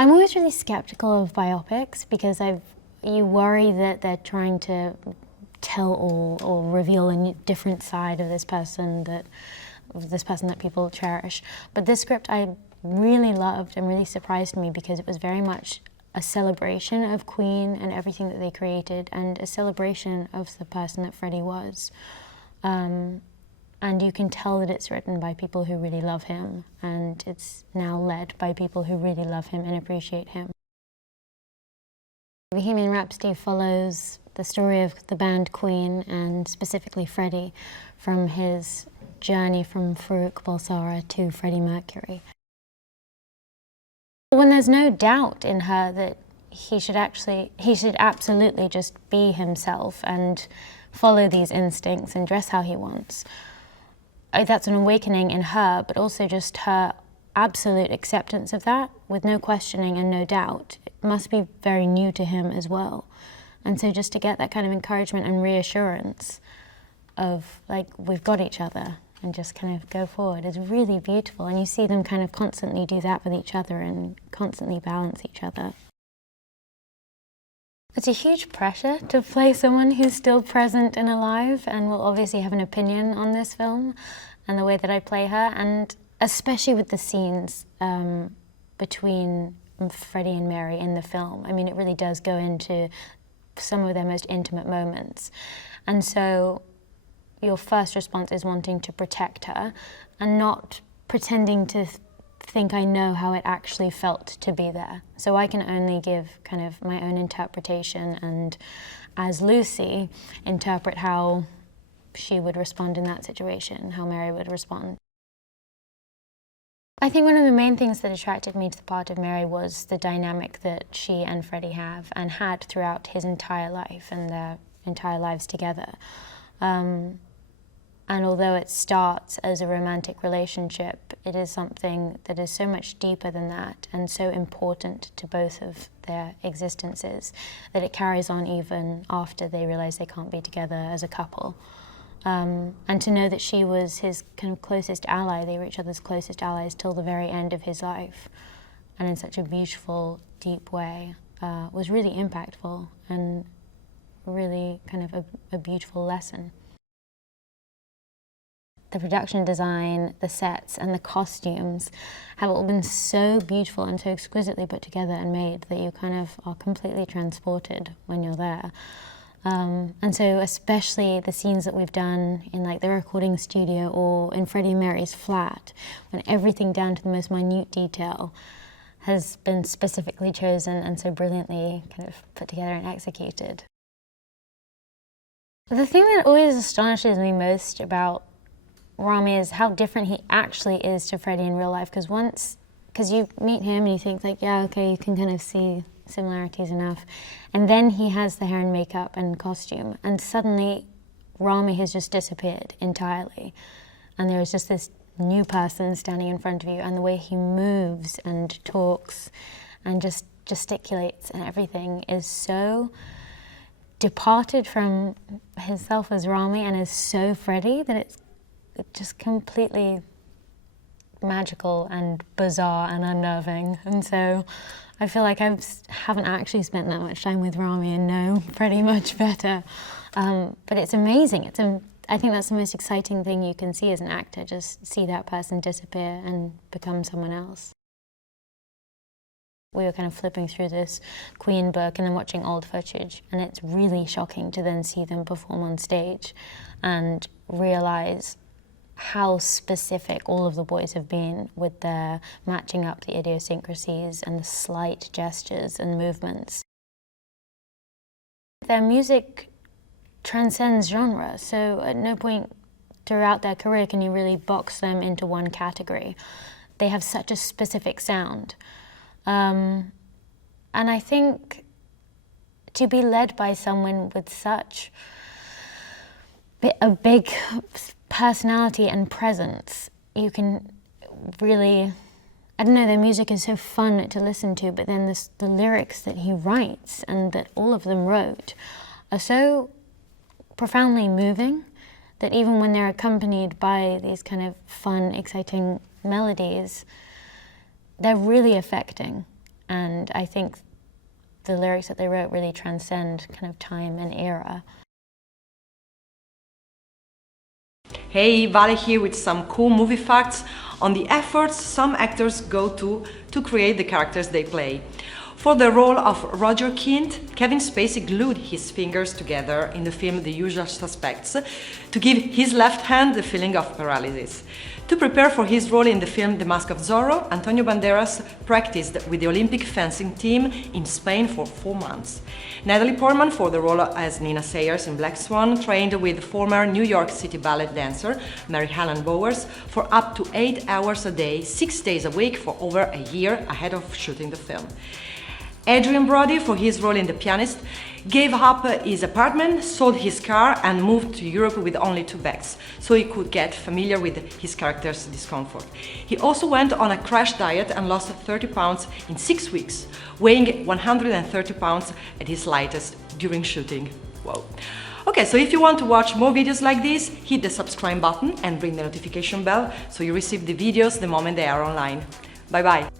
I'm always really skeptical of biopics because you worry that they're trying to tell or reveal a different side of this person that people cherish. But this script I really loved and really surprised me because it was very much a celebration of Queen and everything that they created, and a celebration of the person that Freddie was. And you can tell that it's written by people who really love him, and it's now led by people who really love him and appreciate him. Bohemian Rhapsody follows the story of the band Queen, and specifically Freddie, from his journey from Farouk Balsara to Freddie Mercury. When there's no doubt in her that he should absolutely just be himself and follow these instincts and dress how he wants. That's an awakening in her, but also just her absolute acceptance of that, with no questioning and no doubt. It must be very new to him as well. And so just to get that kind of encouragement and reassurance of, like, we've got each other, and just kind of go forward is really beautiful. And you see them kind of constantly do that with each other and constantly balance each other. It's a huge pressure to play someone who's still present and alive and will obviously have an opinion on this film and the way that I play her, and especially with the scenes between Freddie and Mary in the film. I mean, it really does go into some of their most intimate moments. And so your first response is wanting to protect her and not pretending to think I know how it actually felt to be there. So I can only give kind of my own interpretation, and as Lucy, interpret how she would respond in that situation, how Mary would respond. I think one of the main things that attracted me to the part of Mary was the dynamic that she and Freddie have and had throughout his entire life and their entire lives together. And although it starts as a romantic relationship, it is something that is so much deeper than that and so important to both of their existences that it carries on even after they realize they can't be together as a couple. And to know that she was his kind of closest ally, they were each other's closest allies till the very end of his life, and in such a beautiful, deep way, was really impactful and really kind of a beautiful lesson. The production design, the sets, and the costumes have all been so beautiful and so exquisitely put together and made that you kind of are completely transported when you're there. And so especially the scenes that we've done in like the recording studio or in Freddie and Mary's flat, when everything down to the most minute detail has been specifically chosen and so brilliantly kind of put together and executed. The thing that always astonishes me most about Rami is how different he actually is to Freddie in real life, because you meet him and you think like, yeah, okay, you can kind of see similarities enough. And then he has the hair and makeup and costume, and suddenly Rami has just disappeared entirely. And there's just this new person standing in front of you, and the way he moves and talks and just gesticulates and everything is so departed from himself as Rami and is so Freddie that it's just completely magical and bizarre and unnerving. And so I feel like I haven't actually spent that much time with Rami and know Freddie much better. But it's amazing. I think that's the most exciting thing you can see as an actor, just see that person disappear and become someone else. We were kind of flipping through this Queen book and then watching old footage, and it's really shocking to then see them perform on stage and realize how specific all of the boys have been with their matching up the idiosyncrasies and the slight gestures and movements. Their music transcends genre, so at no point throughout their career can you really box them into one category. They have such a specific sound. And I think to be led by someone with such a big personality and presence, you can really, I don't know, their music is so fun to listen to, but then the lyrics that he writes and that all of them wrote are so profoundly moving that even when they're accompanied by these kind of fun, exciting melodies, they're really affecting. and I think the lyrics that they wrote really transcend kind of time and era. Hey, Vale here with some cool movie facts on the efforts some actors go to create the characters they play. For the role of Roger Kint, Kevin Spacey glued his fingers together in the film The Usual Suspects to give his left hand the feeling of paralysis. To prepare for his role in the film The Mask of Zorro, Antonio Banderas practiced with the Olympic fencing team in Spain for 4 months. Natalie Portman, for the role as Nina Sayers in Black Swan, trained with former New York City ballet dancer Mary Helen Bowers for up to 8 hours a day, 6 days a week for over a year ahead of shooting the film. Adrian Brody, for his role in The Pianist, gave up his apartment, sold his car and moved to Europe with only 2 bags, so he could get familiar with his character's discomfort. He also went on a crash diet and lost 30 pounds in 6 weeks, weighing 130 pounds at his lightest during shooting. Whoa. Okay, so if you want to watch more videos like this, hit the subscribe button and ring the notification bell so you receive the videos the moment they are online. Bye bye!